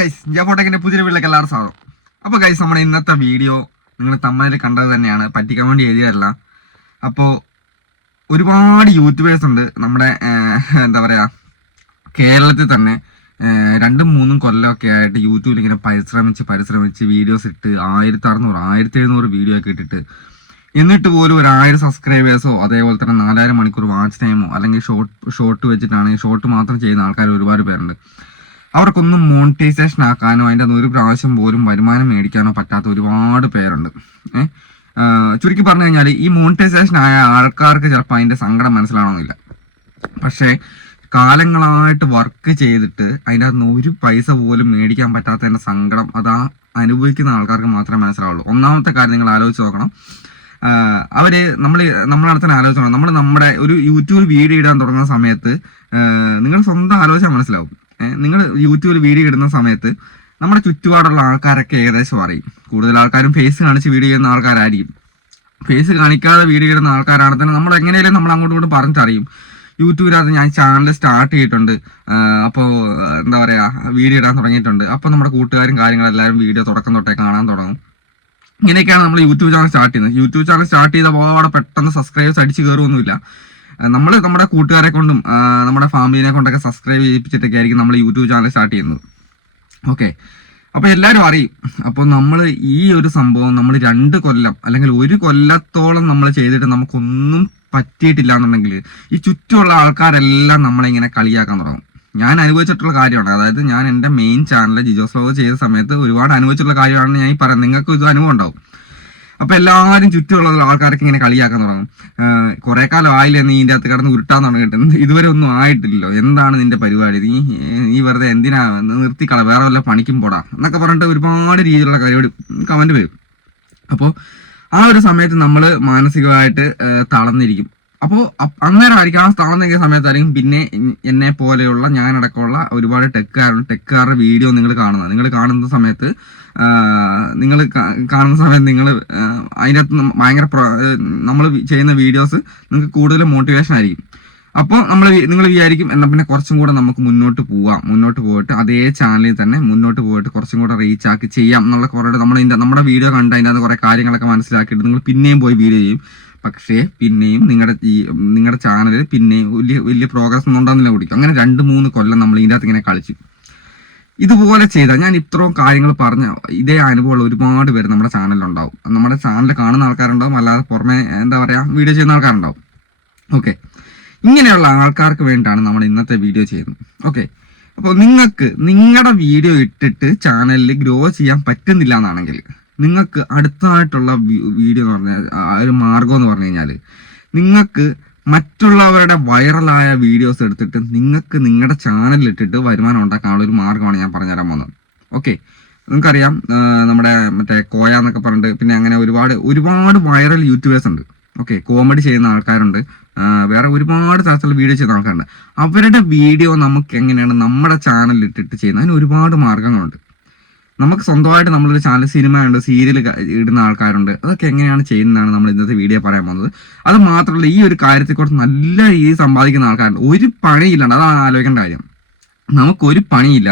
Guys ഫോട്ടോക്കിന്റെ പുതിയ വീട്ടിലേക്ക് എല്ലാവരും സ്വാഗതം. അപ്പൊ ഗൈസ് നമ്മുടെ ഇന്നത്തെ വീഡിയോ നിങ്ങൾ തമ്മിൽ കണ്ടത് തന്നെയാണ്. പറ്റിക്കാൻ വേണ്ടി എഴുതിയതല്ല. അപ്പോൾ ഒരുപാട് യൂട്യൂബേഴ്സ് ഉണ്ട് നമ്മുടെ എന്താ പറയാ കേരളത്തിൽ തന്നെ രണ്ടും മൂന്നും കൊല്ലമൊക്കെ ആയിട്ട് യൂട്യൂബിൽ ഇങ്ങനെ പരിശ്രമിച്ച് പരിശ്രമിച്ച് വീഡിയോസ് ഇട്ട് ആയിരത്തി അറുന്നൂറ് ആയിരത്തി എഴുന്നൂറ് വീഡിയോ ഒക്കെ ഇട്ടിട്ട് എന്നിട്ട് പോലും ഒരു ആയിരം സബ്സ്ക്രൈബേഴ്സോ അതേപോലെ തന്നെ നാലായിരം മണിക്കൂർ വാച്ച് ടൈമോ അല്ലെങ്കിൽ ഷോർട്ട് ഷോർട്ട് വെച്ചിട്ടാണെങ്കിൽ ഷോർട്ട് മാത്രം ചെയ്യുന്ന ആൾക്കാർ ഒരുപാട് പേരുണ്ട്. അവർക്കൊന്നും മോണിറ്റൈസേഷൻ ആക്കാനോ അതിന്റെ അത് ഒരു പ്രാവശ്യം പോലും വരുമാനം മേടിക്കാനോ പറ്റാത്ത ഒരുപാട് പേരുണ്ട്. ചുരുക്കി പറഞ്ഞു കഴിഞ്ഞാൽ ഈ മോണിറ്റൈസേഷൻ ആയ ആൾക്കാർക്ക് ചിലപ്പോൾ അതിന്റെ സങ്കടം മനസ്സിലാവണമെന്നില്ല. പക്ഷേ കാലങ്ങളായിട്ട് വർക്ക് ചെയ്തിട്ട് അതിന്റെ അകത്ത് ഒരു പൈസ പോലും മേടിക്കാൻ പറ്റാത്തതിന്റെ സങ്കടം അതാ അനുഭവിക്കുന്ന ആൾക്കാർക്ക് മാത്രമേ മനസ്സിലാവുള്ളൂ. ഒന്നാമത്തെ കാര്യം നിങ്ങൾ ആലോചിച്ച് നോക്കണം. അവർ നമ്മൾ നമ്മളെ അടുത്ത് നമ്മൾ നമ്മുടെ ഒരു യൂട്യൂബ് വീഡിയോ ഇടാൻ തുടങ്ങുന്ന സമയത്ത് നിങ്ങൾ സ്വന്തം ആലോചന മനസ്സിലാവും. നിങ്ങൾ യൂട്യൂബിൽ വീഡിയോ ഇടുന്ന സമയത്ത് നമ്മുടെ ചുറ്റുപാടുള്ള ആൾക്കാരൊക്കെ ഏകദേശം അറിയും. കൂടുതൽ ആൾക്കാരും ഫേസ് കാണിച്ച് വീഡിയോ ചെയ്യുന്ന ആൾക്കാരായിരിക്കും. ഫേസ് കാണിക്കാതെ വീഡിയോ ഇടുന്ന ആൾക്കാരാണ്. തന്നെ നമ്മൾ എങ്ങനെയാലും നമ്മൾ അങ്ങോട്ടും ഇങ്ങോട്ടും പറഞ്ഞറിയും യൂട്യൂബിനകത്ത് ഞാൻ ചാനൽ സ്റ്റാർട്ട് ചെയ്തിട്ടുണ്ട്. അപ്പോൾ എന്താ പറയുക വീഡിയോ ഇടാൻ തുടങ്ങിയിട്ടുണ്ട്. അപ്പോൾ നമ്മുടെ കൂട്ടുകാരും കാര്യങ്ങളെല്ലാവരും വീഡിയോ തുടക്കം തൊട്ടേ കാണാൻ തുടങ്ങും. ഇങ്ങനെയൊക്കെയാണ് നമ്മൾ യൂട്യൂബ് ചാനൽ സ്റ്റാർട്ട് ചെയ്യുന്നത്. യൂട്യൂബ് ചാനൽ സ്റ്റാർട്ട് ചെയ്ത പോകാതെ പെട്ടെന്ന് സബ്സ്ക്രൈബേഴ്സ് അടിച്ച് കയറുമൊന്നുമില്ല നമ്മൾ നമ്മുടെ കൂട്ടുകാരെ കൊണ്ടും നമ്മുടെ ഫാമിലിനെ കൊണ്ടൊക്കെ സബ്സ്ക്രൈബ് ചെയ്യിപ്പിച്ചിട്ടൊക്കെ ആയിരിക്കും നമ്മൾ യൂട്യൂബ് ചാനൽ സ്റ്റാർട്ട് ചെയ്യുന്നത്. ഓക്കെ അപ്പൊ എല്ലാവരും അറിയും. അപ്പോൾ നമ്മൾ ഈ ഒരു സംഭവം നമ്മൾ രണ്ട് കൊല്ലം അല്ലെങ്കിൽ ഒരു കൊല്ലത്തോളം നമ്മൾ ചെയ്തിട്ട് നമുക്കൊന്നും പറ്റിയിട്ടില്ല എന്നുണ്ടെങ്കിൽ ഈ ചുറ്റുമുള്ള ആൾക്കാരെല്ലാം നമ്മളെ ഇങ്ങനെ കളിയാക്കാൻ തുടങ്ങും. ഞാൻ അനുഭവിച്ചിട്ടുള്ള കാര്യമാണ്. അതായത് ഞാൻ എന്റെ മെയിൻ ചാനൽ ജിജോസ് ചെയ്ത സമയത്ത് ഒരുപാട് അനുഭവിച്ചിട്ടുള്ള കാര്യമാണ് ഞാൻ ഈ പറയുന്നത്. നിങ്ങൾക്ക് ഇത് അനുഭവം ഉണ്ടാവും. അപ്പൊ എല്ലാവരും ചുറ്റുമുള്ള ആൾക്കാരൊക്കെ ഇങ്ങനെ കളിയാക്കാൻ തുടങ്ങും. കുറെ കാലം ആയില്ലേ നീ ഇതിന്റെ അകത്ത് കിടന്ന് ഉരുട്ടാൻ തുടങ്ങിയിട്ട് ഇതുവരെ ഒന്നും ആയിട്ടില്ലല്ലോ. എന്താണ് നിന്റെ പരിപാടി? നീ നീ വെറുതെ എന്തിനാ നിർത്തിക്കള? വേറെ വല്ല പണിക്കും പോടാ എന്നൊക്കെ പറഞ്ഞിട്ട് ഒരുപാട് രീതിയിലുള്ള കാര്യോട് കമന്റ് വരും. അപ്പോൾ ആ ഒരു സമയത്ത് നമ്മൾ മാനസികമായിട്ട് തളർന്നിരിക്കും. അപ്പോൾ അന്നേരം ആയിരിക്കും ആ തളർന്നിരിക്കുന്ന സമയത്തായിരിക്കും പിന്നെ എന്നെ പോലെയുള്ള ഞാനടക്കമുള്ള ഒരുപാട് ടെക്കാരുടെ ടെക്കാരുടെ വീഡിയോ നിങ്ങൾ കാണുന്നത്. നിങ്ങൾ കാണുന്ന സമയത്ത് നിങ്ങൾ കാണുന്ന സമയത്ത് നിങ്ങൾ അതിന്റെ അകത്ത് ഭയങ്കര നമ്മൾ ചെയ്യുന്ന വീഡിയോസ് നിങ്ങൾക്ക് കൂടുതൽ മോട്ടിവേഷൻ ആയിരിക്കും. അപ്പോൾ നമ്മൾ നിങ്ങൾ വിചാരിക്കും എന്നാൽ പിന്നെ കുറച്ചും കൂടെ നമുക്ക് മുന്നോട്ട് പോവാം. മുന്നോട്ട് പോയിട്ട് അതേ ചാനലിൽ തന്നെ മുന്നോട്ട് പോയിട്ട് കുറച്ചും കൂടെ റീച്ച് ആക്കി ചെയ്യാം എന്നുള്ള കുറേ നമ്മൾ നമ്മുടെ വീഡിയോ കണ്ട് അതിന്റെ അകത്ത് കുറേ കാര്യങ്ങളൊക്കെ മനസ്സിലാക്കിയിട്ട് നിങ്ങൾ പിന്നെയും പോയി വീഡിയോ ചെയ്യും. പക്ഷേ പിന്നെയും നിങ്ങളുടെ ഈ നിങ്ങളുടെ ചാനലിൽ പിന്നെയും വലിയ വലിയ പ്രോഗ്രസ് ഒന്നും ഉണ്ടാകുന്നില്ല കുടിക്കും അങ്ങനെ രണ്ട് മൂന്ന് കൊല്ലം നമ്മൾ ഇതിന്റെ അകത്ത് ഇങ്ങനെ കളിച്ചു. ഇതുപോലെ ചെയ്താൽ ഞാൻ ഇത്രയും കാര്യങ്ങൾ പറഞ്ഞ ഇതേ അനുഭവമുള്ള ഒരുപാട് പേര് നമ്മുടെ ചാനലിലുണ്ടാവും. നമ്മുടെ ചാനൽ കാണുന്ന ആൾക്കാരുണ്ടാവും. അല്ലാതെ പുറമെ എന്താ പറയുക വീഡിയോ ചെയ്യുന്ന ആൾക്കാരുണ്ടാവും. ഓക്കെ. ഇങ്ങനെയുള്ള ആൾക്കാർക്ക് വേണ്ടിയിട്ടാണ് നമ്മൾ ഇന്നത്തെ വീഡിയോ ചെയ്യുന്നത്. ഓക്കെ. അപ്പോൾ നിങ്ങൾക്ക് നിങ്ങളുടെ വീഡിയോ ഇട്ടിട്ട് ചാനലിൽ ഗ്രോ ചെയ്യാൻ പറ്റുന്നില്ല എന്നാണെങ്കിൽ നിങ്ങൾക്ക് അടുത്തതായിട്ടുള്ള വീഡിയോ എന്ന് പറഞ്ഞാൽ ഒരു മാർഗം എന്ന് പറഞ്ഞു കഴിഞ്ഞാൽ നിങ്ങൾക്ക് മറ്റുള്ളവരുടെ വൈറലായ വീഡിയോസ് എടുത്തിട്ട് നിങ്ങൾക്ക് നിങ്ങളുടെ ചാനലിൽ ഇട്ടിട്ട് വരുമാനം ഉണ്ടാക്കാനുള്ള ഒരു മാർഗമാണ് ഞാൻ പറഞ്ഞുതരാൻ പോകുന്നത്. ഓക്കെ നിങ്ങൾക്കറിയാം നമ്മുടെ മറ്റേ കോയ എന്നൊക്കെ പറഞ്ഞിട്ട് പിന്നെ അങ്ങനെ ഒരുപാട് ഒരുപാട് വൈറൽ യൂട്യൂബേഴ്സ് ഉണ്ട്. ഓക്കെ കോമഡി ചെയ്യുന്ന ആൾക്കാരുണ്ട്. വേറെ ഒരുപാട് തരത്തിലുള്ള വീഡിയോ ചെയ്യുന്ന ആൾക്കാരുണ്ട്. അവരുടെ വീഡിയോ നമുക്ക് എങ്ങനെയാണ് നമ്മുടെ ചാനലിൽ ഇട്ടിട്ട് ചെയ്യുന്നത്? അതിന് ഒരുപാട് മാർഗങ്ങളുണ്ട് നമുക്ക് സ്വന്തമായിട്ട് നമ്മളൊരു ചാനൽ സിനിമ ഉണ്ട് സീരിയൽ ഇടുന്ന ആൾക്കാരുണ്ട്. അതൊക്കെ എങ്ങനെയാണ് ചെയ്യുന്നതാണ് നമ്മൾ ഇന്നത്തെ വീഡിയോ പറയാൻ പോകുന്നത്. അത് മാത്രമല്ല ഈ ഒരു കാര്യത്തെ കുറച്ച് നല്ല രീതിയിൽ സമ്പാദിക്കുന്ന ആൾക്കാരുണ്ട്. ഒരു പണിയില്ലാണ്ട് അതാണ് ആലോചിക്കേണ്ട കാര്യം. നമുക്കൊരു പണിയില്ല.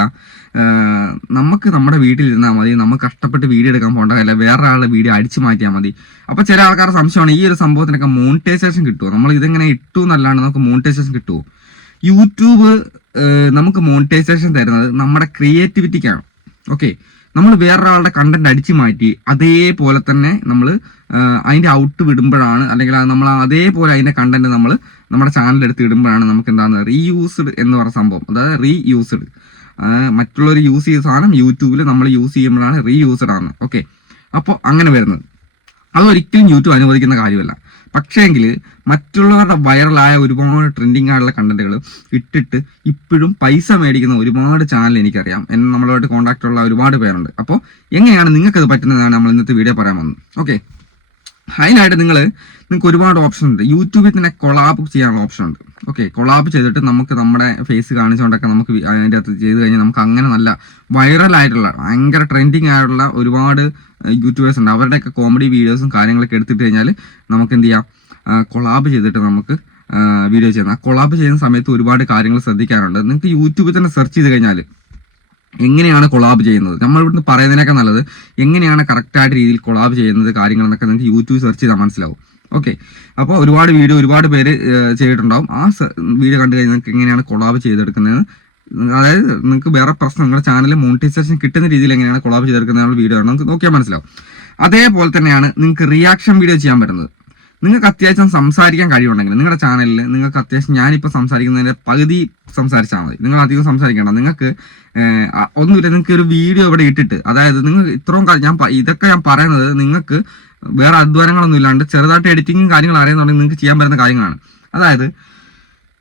നമുക്ക് നമ്മുടെ വീട്ടിലിരുന്നാൽ മതി. നമുക്ക് കഷ്ടപ്പെട്ട് വീഡിയോ എടുക്കാൻ പോകേണ്ട കാര്യമില്ല. വേറെ വീഡിയോ അടിച്ചു മാറ്റിയാൽ മതി. അപ്പോൾ ചില ആൾക്കാരുടെ സംശയമാണ് ഈ ഒരു സംഭവത്തിനൊക്കെ മോണിറ്റൈസേഷൻ കിട്ടുമോ നമ്മൾ ഇതെങ്ങനെ ഇട്ടു എന്നല്ലാണ്ട് നമുക്ക് മോണിറ്റൈസേഷൻ കിട്ടുമോ യൂട്യൂബ് നമുക്ക് മോണിറ്റൈസേഷൻ തരുന്നത് നമ്മുടെ ക്രിയേറ്റിവിറ്റിക്കാണ് ഓക്കെ നമ്മൾ വേറൊരാളുടെ കണ്ടന്റ് അടിച്ചു മാറ്റി അതേപോലെ തന്നെ നമ്മൾ അതിന്റെ ഔട്ട് വിടുമ്പോഴാണ് അല്ലെങ്കിൽ നമ്മൾ അതേപോലെ അതിന്റെ കണ്ടന്റ് നമ്മൾ നമ്മുടെ ചാനലിൽ എടുത്ത് ഇടുമ്പോഴാണ് നമുക്ക് എന്താണ് റീയൂസ്ഡ് എന്ന് പറയുന്ന സംഭവം. അതായത് റീയൂസ്ഡ് മറ്റുള്ളവർ യൂസ് ചെയ്ത സാധനം യൂട്യൂബിൽ നമ്മൾ യൂസ് ചെയ്യുമ്പോഴാണ് റീയൂസ്ഡ് ആണ് ഓക്കെ അപ്പോൾ അങ്ങനെ വരുന്നത്. അതൊരിക്കലും യൂട്യൂബ് അനുവദിക്കുന്ന കാര്യമല്ല. പക്ഷേങ്കിൽ മറ്റുള്ളവരുടെ വൈറലായ ഒരുപാട് ട്രെൻഡിങ് ആയിട്ടുള്ള കണ്ടന്റുകൾ ഇട്ടിട്ട് ഇപ്പോഴും പൈസ മേടിക്കുന്ന ഒരുപാട് ചാനൽ എനിക്കറിയാം. എന്നെ നമ്മളുമായിട്ട് കോൺടാക്ട് ഉള്ള ഒരുപാട് പേരുണ്ട്. അപ്പോൾ എങ്ങനെയാണ് നിങ്ങൾക്ക് അത് പറ്റുന്നതാണ് നമ്മൾ ഇന്നത്തെ വീഡിയോ പറയാൻ വന്നത് ഓക്കെ അതിനായിട്ട് നിങ്ങൾ നിങ്ങൾക്ക് ഒരുപാട് ഓപ്ഷൻ ഉണ്ട്. യൂട്യൂബിൽ തന്നെ കൊളാബ് ചെയ്യാനുള്ള ഓപ്ഷൻ ഉണ്ട്. ഓക്കെ കൊളാബ് ചെയ്തിട്ട് നമുക്ക് നമ്മുടെ ഫേസ് കാണിച്ചുകൊണ്ടൊക്കെ നമുക്ക് അതിന്റെ അകത്ത് ചെയ്ത് കഴിഞ്ഞാൽ നമുക്ക് അങ്ങനെ നല്ല വൈറൽ ആയിട്ടുള്ള ഭയങ്കര ട്രെൻഡിങ് ആയിട്ടുള്ള ഒരുപാട് യൂട്യൂബേഴ്സ് ഉണ്ട്. അവരുടെയൊക്കെ കോമഡി വീഡിയോസും കാര്യങ്ങളൊക്കെ എടുത്തിട്ട് കഴിഞ്ഞാൽ നമുക്ക് എന്ത് ചെയ്യാം? കൊളാബ് ചെയ്തിട്ട് നമുക്ക് വീഡിയോ ചെയ്യാം. ആ കൊളാബ് ചെയ്യുന്ന സമയത്ത് ഒരുപാട് കാര്യങ്ങൾ ശ്രദ്ധിക്കാനുണ്ട്. നിങ്ങൾക്ക് യൂട്യൂബിൽ തന്നെ സെർച്ച് ചെയ്ത് കഴിഞ്ഞാൽ എങ്ങനെയാണ് കൊളാബ് ചെയ്യുന്നത്? നമ്മൾ ഇവിടുന്ന് പറയുന്നതിനൊക്കെ നല്ലത് എങ്ങനെയാണ് കറക്റ്റായിട്ട് രീതിയിൽ കൊളാബ് ചെയ്യുന്നത് കാര്യങ്ങളെന്നൊക്കെ നിങ്ങൾക്ക് യൂട്യൂബ് സെർച്ച് ചെയ്താൽ മനസ്സിലാവും. ഓക്കെ അപ്പോൾ ഒരുപാട് വീഡിയോ ഒരുപാട് പേര് ചെയ്തിട്ടുണ്ടാവും. ആ വീഡിയോ കണ്ടു കഴിഞ്ഞാൽ നിങ്ങൾക്ക് എങ്ങനെയാണ് കൊളാബ് ചെയ്തെടുക്കുന്നത്? അതായത് നിങ്ങൾക്ക് വേറെ പ്രശ്നം നിങ്ങളുടെ ചാനൽ മോണിറ്റൈസേഷൻ കിട്ടുന്ന രീതിയിൽ എങ്ങനെയാണ് കൊളാബ് ചെയ്തെടുക്കുന്ന വീഡിയോ ആണ്. നിങ്ങൾക്ക് നോക്കിയാൽ മനസ്സിലാവും. അതേപോലെ തന്നെയാണ് നിങ്ങൾക്ക് റിയാക്ഷൻ വീഡിയോ ചെയ്യാൻ പറ്റുന്നത്. നിങ്ങൾക്ക് അത്യാവശ്യം സംസാരിക്കാൻ കഴിവുണ്ടെങ്കിൽ നിങ്ങളുടെ ചാനലിൽ നിങ്ങൾക്ക് അത്യാവശ്യം ഞാനിപ്പോൾ സംസാരിക്കുന്നതിന്റെ പകുതി സംസാരിച്ചാൽ മതി. നിങ്ങൾ അധികം സംസാരിക്കേണ്ട. നിങ്ങൾക്ക് ഒന്നുമില്ല. നിങ്ങൾക്ക് ഒരു വീഡിയോ ഇവിടെ ഇട്ടിട്ട് അതായത് നിങ്ങൾ ഇത്രയും ഞാൻ ഇതൊക്കെ ഞാൻ പറയുന്നത് നിങ്ങൾക്ക് വേറെ അധ്വാനങ്ങളൊന്നും ഇല്ലാണ്ട് ചെറുതായിട്ട് എഡിറ്റിങ്ങും കാര്യങ്ങളും അറിയുന്നുണ്ടെങ്കിൽ നിങ്ങൾക്ക് ചെയ്യാൻ പറ്റുന്ന കാര്യങ്ങളാണ്. അതായത്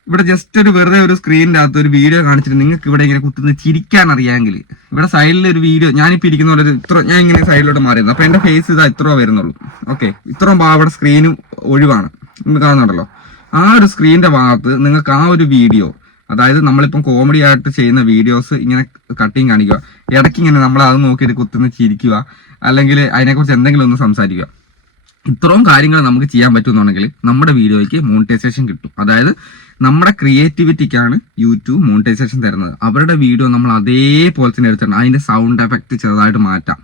ഇവിടെ ജസ്റ്റ് ഒരു വെറുതെ ഒരു സ്ക്രീനിന്റെ അകത്ത് ഒരു വീഡിയോ കാണിച്ചിട്ട് നിങ്ങൾക്ക് ഇവിടെ ഇങ്ങനെ കുത്തുന്ന ചിരിക്കാൻ അറിയാമെങ്കിൽ ഇവിടെ സൈഡിൽ ഒരു വീഡിയോ ഞാനിപ്പോൾ ഇരിക്കുന്ന പോലെ ഇത്ര ഞാൻ ഇങ്ങനെ സൈഡിലോട്ട് മാറിയിരുന്നു. അപ്പൊ എന്റെ ഫേസ് ഇതാ ഇത്ര വരുന്നുള്ളൂ. ഓക്കെ ഇത്രയും അവിടെ സ്ക്രീനും ഒഴിവാണ്. നിങ്ങൾ കാണുന്നുണ്ടല്ലോ. ആ ഒരു സ്ക്രീനിന്റെ ഭാഗത്ത് നിങ്ങൾക്ക് ആ ഒരു വീഡിയോ അതായത് നമ്മളിപ്പം കോമഡി ആയിട്ട് ചെയ്യുന്ന വീഡിയോസ് ഇങ്ങനെ കട്ടിങ് കാണിക്കുക. ഇടയ്ക്ക് ഇങ്ങനെ നമ്മൾ അത് നോക്കിയിട്ട് കുത്തുന്ന ചിരിക്കുക. അല്ലെങ്കിൽ അതിനെക്കുറിച്ച് എന്തെങ്കിലും ഒന്ന് സംസാരിക്കുക. ഇത്രയും കാര്യങ്ങൾ നമുക്ക് ചെയ്യാൻ പറ്റുന്നുണ്ടെങ്കിൽ നമ്മുടെ വീഡിയോയ്ക്ക് മോണിറ്റൈസേഷൻ കിട്ടും. അതായത് നമ്മുടെ ക്രിയേറ്റിവിറ്റിക്കാണ് യൂട്യൂബ് മോണിറ്റൈസേഷൻ തരുന്നത്. അവരുടെ വീഡിയോ നമ്മൾ അതേപോലെ തന്നെ എടുത്തിട്ടുണ്ട് അതിന്റെ സൗണ്ട് എഫക്റ്റ് ചെറുതായിട്ട് മാറ്റാം.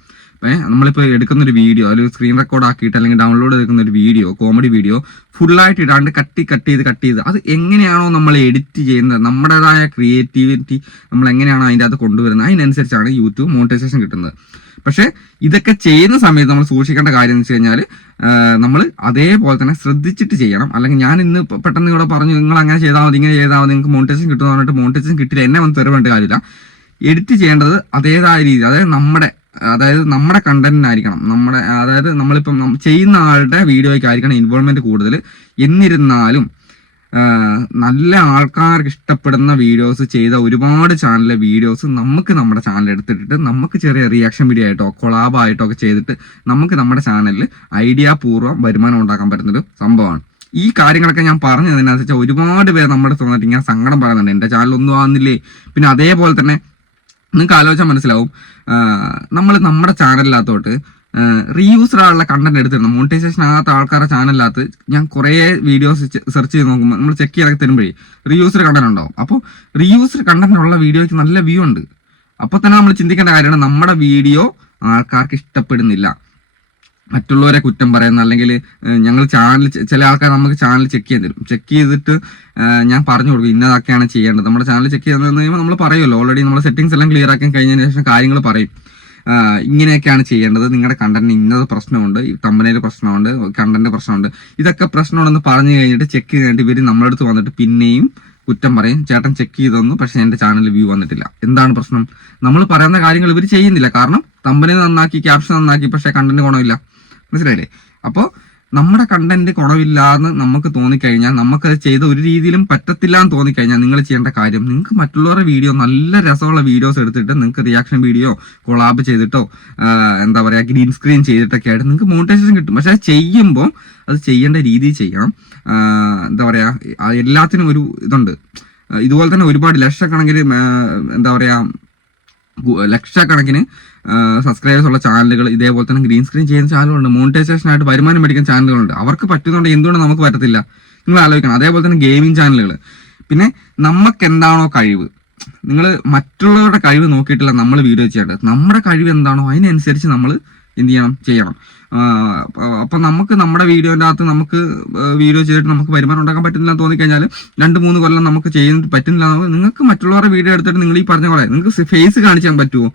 ഏഹ് നമ്മളിപ്പോൾ എടുക്കുന്ന ഒരു വീഡിയോ അല്ലെങ്കിൽ സ്ക്രീൻ റെക്കോർഡ് ആക്കിയിട്ട് അല്ലെങ്കിൽ ഡൗൺലോഡ് എടുക്കുന്ന ഒരു വീഡിയോ കോമഡി വീഡിയോ ഫുള്ളായിട്ട് ഇടാണ്ട് കട്ടി കട്ട് ചെയ്ത് കട്ട് ചെയ്ത് അത് എങ്ങനെയാണോ നമ്മൾ എഡിറ്റ് ചെയ്യുന്നത് നമ്മുടേതായ ക്രിയേറ്റിവിറ്റി നമ്മൾ എങ്ങനെയാണോ അതിന്റെ അത് കൊണ്ടുവരുന്നത് അതിനനുസരിച്ചാണ് യൂട്യൂബ് മോണിറ്റൈസേഷൻ കിട്ടുന്നത്. പക്ഷേ ഇതൊക്കെ ചെയ്യുന്ന സമയത്ത് നമ്മൾ സൂക്ഷിക്കേണ്ട കാര്യം എന്ന് വെച്ച് കഴിഞ്ഞാൽ നമ്മൾ അതേപോലെ തന്നെ ശ്രദ്ധിച്ചിട്ട് ചെയ്യണം. അല്ലെങ്കിൽ ഞാൻ ഇന്ന് പെട്ടെന്ന് ഇവിടെ പറഞ്ഞു നിങ്ങൾ അങ്ങനെ ചെയ്താൽ മതി ഇങ്ങനെ ചെയ്താൽ മതി നിങ്ങൾക്ക് മോണിറ്റേഷൻ കിട്ടുമെന്ന് പറഞ്ഞിട്ട് മോണിറ്റേഷൻ കിട്ടില്ല എന്നെ വന്ന് തരവേണ്ട കാര്യമില്ല. എഡിറ്റ് ചെയ്യേണ്ടത് അതേതായ രീതി അതായത് നമ്മുടെ അതായത് നമ്മുടെ കണ്ടന്റിനായിരിക്കണം നമ്മുടെ അതായത് നമ്മളിപ്പം ചെയ്യുന്ന ആളുടെ വീഡിയോയ്ക്ക് ആയിരിക്കണം ഇൻവോൾവ്മെന്റ് കൂടുതൽ എന്നിരുന്നാലും നല്ല ആൾക്കാർക്ക് ഇഷ്ടപ്പെടുന്ന വീഡിയോസ് ചെയ്ത ഒരുപാട് ചാനലിലെ വീഡിയോസ് നമുക്ക് നമ്മുടെ ചാനൽ എടുത്തിട്ടിട്ട് നമുക്ക് ചെറിയ റിയാക്ഷൻ വീഡിയോ ആയിട്ടോ കൊളാബ് ആയിട്ടോ ഒക്കെ ചെയ്തിട്ട് നമുക്ക് നമ്മുടെ ചാനലിൽ ഐഡിയ പൂർവം വരുമാനം ഉണ്ടാക്കാൻ പറ്റുന്നൊരു സംഭവമാണ്. ഈ കാര്യങ്ങളൊക്കെ ഞാൻ പറഞ്ഞതിനനുസരിച്ച് ഒരുപാട് പേര് നമ്മുടെ തോന്നിട്ട് ഇങ്ങനെ സങ്കടം പറയുന്നുണ്ട്. എന്റെ ചാനൽ ഒന്നും ആവുന്നില്ലേ? പിന്നെ അതേപോലെ തന്നെ നിങ്ങൾക്ക് ആലോചിച്ചാൽ മനസ്സിലാവും. നമ്മൾ നമ്മുടെ ചാനലിനകത്തോട്ട് റീയൂസ്ഡ് കണ്ടന്റ് എടുത്തിരുന്നു. മോണിറ്റൈസേഷൻ ആകാത്ത ആൾക്കാരുടെ ചാനലിനകത്ത് ഞാൻ കുറേ വീഡിയോസ് സെർച്ച് ചെയ്ത് നോക്കുമ്പോൾ നമ്മൾ ചെക്ക് ചെയ്തൊക്കെ തരുമ്പോഴേ റീയൂസ്ഡ് കണ്ടന്റ് ഉണ്ടാവും. അപ്പോൾ റീയൂസ്ഡ് കണ്ടന്റ് ഉള്ള വീഡിയോയ്ക്ക് നല്ല വ്യൂ ഉണ്ട്. അപ്പോൾ തന്നെ നമ്മൾ ചിന്തിക്കേണ്ട കാര്യമാണ് നമ്മുടെ വീഡിയോ ആൾക്കാർക്ക് ഇഷ്ടപ്പെടുന്നില്ല. മറ്റുള്ളവരെ കുറ്റം പറയുന്ന അല്ലെങ്കിൽ ഞങ്ങൾ ചാനൽ ചില ആൾക്കാർ നമുക്ക് ചാനൽ ചെക്ക് ചെയ്ത് തരും. ചെക്ക് ചെയ്തിട്ട് ഞാൻ പറഞ്ഞു കൊടുക്കും ഇന്നതൊക്കെയാണ് ചെയ്യേണ്ടത്. നമ്മുടെ ചാനൽ ചെക്ക് ചെയ്യുന്നത് നമ്മൾ പറയുമല്ലോ ഓൾറെഡി നമ്മുടെ സെറ്റിംഗ്സ് എല്ലാം ക്ലിയർ ആക്കാൻ കഴിഞ്ഞതിന് ശേഷം കാര്യങ്ങൾ പറയും. ഇങ്ങനെയൊക്കെയാണ് ചെയ്യേണ്ടത്. നിങ്ങളുടെ കണ്ടന്റിന് ഇന്നത് പ്രശ്നമുണ്ട് തമ്പനയിൽ പ്രശ്നമുണ്ട് കണ്ടന്റ് പ്രശ്നമുണ്ട്. ഇതൊക്കെ പ്രശ്നമുണ്ടെന്ന് പറഞ്ഞു കഴിഞ്ഞിട്ട് ചെക്ക് ചെയ്തിട്ട് ഇവർ അടുത്ത് വന്നിട്ട് പിന്നെയും കുറ്റം പറയും. ചേട്ടൻ ചെക്ക് ചെയ്തൊന്നു പക്ഷെ എന്റെ ചാനലിൽ വ്യൂ വന്നിട്ടില്ല. എന്താണ് പ്രശ്നം? നമ്മൾ പറയുന്ന കാര്യങ്ങൾ ഇവർ ചെയ്യുന്നില്ല. കാരണം കമ്പനി നന്നാക്കി ക്യാപ്ഷൻ നന്നാക്കി പക്ഷെ കണ്ടന്റ് ഗുണമില്ല. മനസ്സിലായില്ലേ? അപ്പോൾ നമ്മുടെ കണ്ടന്റ് കുറവില്ല എന്ന് നമുക്ക് തോന്നിക്കഴിഞ്ഞാൽ നമുക്കത് ചെയ്ത് ഒരു രീതിയിലും പറ്റത്തില്ല എന്ന് തോന്നിക്കഴിഞ്ഞാൽ നിങ്ങൾ ചെയ്യേണ്ട കാര്യം നിങ്ങൾക്ക് മറ്റുള്ളവരുടെ വീഡിയോ നല്ല രസമുള്ള വീഡിയോസ് എടുത്തിട്ട് നിങ്ങൾക്ക് റിയാക്ഷൻ വീഡിയോ കൊളാബ് ചെയ്തിട്ടോ എന്താ പറയുക ഗ്രീൻ സ്ക്രീൻ ചെയ്തിട്ടൊക്കെ ആയിട്ട് നിങ്ങൾക്ക് മോണിറ്റൈസേഷൻ കിട്ടും. പക്ഷെ അത് ചെയ്യുമ്പോൾ അത് ചെയ്യേണ്ട രീതി ചെയ്യണം എന്താ പറയുക എല്ലാത്തിനും ഒരു ഇതുണ്ട്. ഇതുപോലെ തന്നെ ഒരുപാട് ലക്ഷക്കണക്കിന് എന്താ പറയുക ലക്ഷക്കണക്കിന് സബ്സ്ക്രൈബേഴ്സ് ഉള്ള ചാനലുകൾ ഇതേപോലെ തന്നെ ഗ്രീൻ സ്ക്രീൻ ചെയ്യുന്ന ചാനലുകളുണ്ട് മോണിറ്റൈസേഷൻ ആയിട്ട് വരുമാനം മേടിക്കുന്ന ചാനലുകളുണ്ട് അവർക്ക് പറ്റുന്നുണ്ട് എന്തുകൊണ്ട് നമുക്ക് പറ്റത്തില്ല. നിങ്ങൾ ആലോചിക്കണം. അതേപോലെ തന്നെ ഗെയിമിംഗ് ചാനലുകൾ പിന്നെ നമുക്ക് എന്താണോ കഴിവ്? നിങ്ങൾ മറ്റുള്ളവരുടെ കഴിവ് നോക്കിയിട്ടില്ല നമ്മൾ വീഡിയോ ചെയ്യേണ്ടത് നമ്മുടെ കഴിവ് എന്താണോ അതിനനുസരിച്ച് നമ്മൾ എന്ത് ചെയ്യണം? ചെയ്യണം. അപ്പൊ- നമുക്ക് നമ്മുടെ വീഡിയോന്റെ അകത്ത് നമുക്ക് വീഡിയോ ചെയ്തിട്ട് നമുക്ക് വരുമാനം ഉണ്ടാക്കാൻ പറ്റുന്നില്ല എന്ന് തോന്നിക്കഴിഞ്ഞാൽ രണ്ട് മൂന്ന് കൊല്ലം നമുക്ക് ചെയ്യാൻ പറ്റുന്നില്ല നിങ്ങൾക്ക് മറ്റുള്ളവരുടെ വീഡിയോ എടുത്തിട്ട് നിങ്ങൾ ഈ പറഞ്ഞ പോലെ നിങ്ങൾക്ക് ഫേസ് കാണിച്ചാൻ പറ്റുമോ?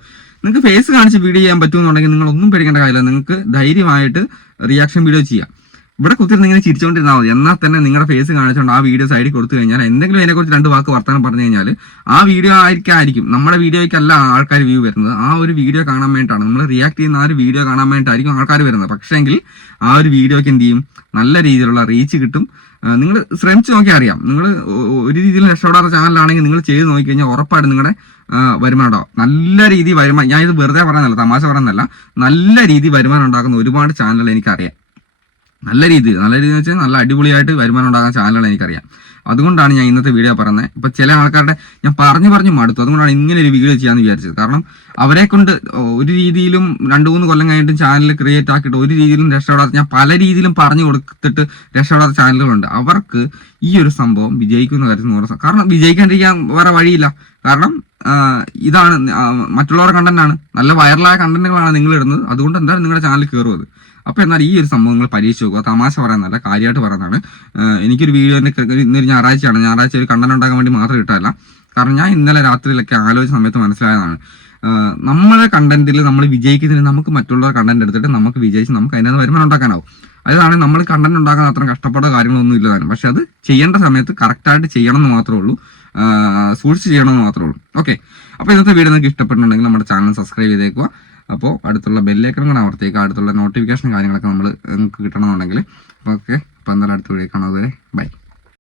നിങ്ങൾക്ക് ഫേസ് കാണിച്ച് വീഡിയോ ചെയ്യാൻ പറ്റുമെന്നുണ്ടെങ്കിൽ നിങ്ങൾ ഒന്നും പേടിക്കേണ്ട കാര്യമില്ല. നിങ്ങൾക്ക് ധൈര്യമായിട്ട് റിയാക്ഷൻ വീഡിയോ ചെയ്യാം. ഇവിടെ കുത്തിരുന്ന് ഇങ്ങനെ ചിരിച്ചുകൊണ്ടിരുന്നാൽ മതി. എന്നാൽ തന്നെ നിങ്ങളുടെ ഫേസ് കാണിച്ചുകൊണ്ട് ആ വീഡിയോ സൈഡിൽ കൊടുത്തു കഴിഞ്ഞാൽ എന്തെങ്കിലും അതിനെക്കുറിച്ച് രണ്ട് വാക്ക് വർത്തമാനം പറഞ്ഞു കഴിഞ്ഞാൽ ആ വീഡിയോ ആയിരിക്കും നമ്മുടെ വീഡിയോയ്ക്കല്ല ആൾക്കാർ വ്യൂ വരുന്നത്. ആ ഒരു വീഡിയോ കാണാൻ വേണ്ടിയിട്ടാണ്. നമ്മൾ റിയാക്ട് ചെയ്യുന്ന ആ ഒരു വീഡിയോ കാണാൻ വേണ്ടിയിട്ടായിരിക്കും ആൾക്കാർ വരുന്നത്. പക്ഷേങ്കിൽ ആ ഒരു വീഡിയോക്ക് എന്ത് ചെയ്യും? നല്ല രീതിയിലുള്ള റീച്ച് കിട്ടും. നിങ്ങൾ ശ്രമിച്ചു നോക്കി അറിയാം. നിങ്ങൾ ഒരു രീതിയിൽ രക്ഷപ്പെടാത്ത ചാനലാണെങ്കിൽ നിങ്ങൾ ചെയ്ത് നോക്കിക്കഴിഞ്ഞാൽ ഉറപ്പായിട്ട് നിങ്ങളുടെ വരുമാനം ഉണ്ടാവും. നല്ല രീതി വരുമാനം ഞാൻ ഇത് വെറുതെ പറയുന്നല്ല തമാശ പറയുന്നല്ല നല്ല രീതി വരുമാനം ഉണ്ടാക്കുന്ന ഒരുപാട് ചാനലുകൾ എനിക്കറിയാം. നല്ല രീതി നല്ല രീതി എന്ന് വെച്ചാൽ നല്ല അടിപൊളിയായിട്ട് വരുമാനം ഉണ്ടാകുന്ന ചാനലുകൾ എനിക്കറിയാം. അതുകൊണ്ടാണ് ഞാൻ ഇന്നത്തെ വീഡിയോ പറയുന്നത് ഇപ്പൊ ചില ആൾക്കാരുടെ ഞാൻ പറഞ്ഞു പറഞ്ഞു മടുത്തു. അതുകൊണ്ടാണ് ഇങ്ങനെ ഒരു വീഡിയോ ചെയ്യാന്ന് വിചാരിച്ചത്. കാരണം അവരെ കൊണ്ട് ഒരു രീതിയിലും രണ്ടു മൂന്ന് കൊല്ലം കഴിഞ്ഞിട്ട് ചാനൽ ക്രിയേറ്റ് ആക്കിയിട്ട് ഒരു രീതിയിലും രക്ഷപ്പെടാത്ത ഞാൻ പല രീതിയിലും പറഞ്ഞു കൊടുത്തിട്ട് രക്ഷപ്പെടാത്ത ചാനലുകളുണ്ട് അവർക്ക് ഈ ഒരു സംഭവം വിജയിക്കുന്ന കാര്യത്തിൽ നൂറ് കാരണം വിജയിക്കാണ്ടിരിക്കാൻ വേറെ വഴിയില്ല. കാരണം ഇതാണ് മറ്റുള്ളവരുടെ കണ്ടന്റാണ് നല്ല വൈറലായ കണ്ടന്റുകളാണ് നിങ്ങൾ ഇടുന്നത്. അതുകൊണ്ട് എന്തായാലും നിങ്ങളുടെ ചാനൽ കയറും അപ്പൊ എന്നാൽ ഈ ഒരു സംഭവങ്ങൾ പരീക്ഷിച്ച് നോക്കുക. തമാശ പറയുന്നതല്ല കാര്യമായിട്ട് പറയുന്നതാണ്. എനിക്കൊരു വീഡിയോന്റെ ഇന്നൊരു ഞായറാഴ്ചയാണ്. ഞായറാഴ്ച ഒരു കണ്ടന്റ് ഉണ്ടാക്കാൻ വേണ്ടി മാത്രം ഇട്ടതല്ല. കാരണം ഞാൻ ഇന്നലെ രാത്രിയിലൊക്കെ ആലോചിച്ച സമയത്ത് മനസ്സിലായതാണ്. നമ്മുടെ കണ്ടന്റിൽ നമ്മൾ വിജയിക്കുന്നതിന് നമുക്ക് മറ്റുള്ളവർ കണ്ടന്റ് എടുത്തിട്ട് നമുക്ക് വിജയിച്ച് നമുക്ക് അതിനകത്ത് വരുമാനം ഉണ്ടാക്കാനാവും. അതാണ് നമ്മൾ കണ്ടന്റ് ഉണ്ടാക്കാൻ അത്ര കഷ്ടപ്പെട്ട കാര്യങ്ങളൊന്നും ഇല്ല പക്ഷെ അത് ചെയ്യേണ്ട സമയത്ത് കറക്റ്റായിട്ട് ചെയ്യണം എന്ന് മാത്രമേ ഉള്ളൂ. സൂക്ഷിച്ച് ചെയ്യണമെന്ന് മാത്രമേ ഉള്ളൂ. ഓക്കെ അപ്പോൾ ഇന്നത്തെ വീഡിയോ നിങ്ങൾക്ക് ഇഷ്ടപ്പെട്ടിട്ടുണ്ടെങ്കിൽ നമ്മുടെ ചാനൽ സബ്സ്ക്രൈബ് ചെയ്തേക്കുക. അപ്പോൾ അടുത്തുള്ള ബെല്ലേക്കണം കൂടെ അവർത്തേക്കും അടുത്തുള്ള നോട്ടിഫിക്കേഷൻ കാര്യങ്ങളൊക്കെ നമ്മൾ നിങ്ങൾക്ക് കിട്ടണമെന്നുണ്ടെങ്കിൽ ഓക്കെ. അപ്പോൾ എന്നാലും അടുത്ത വീഡിയോ കാണാതെ ബൈ.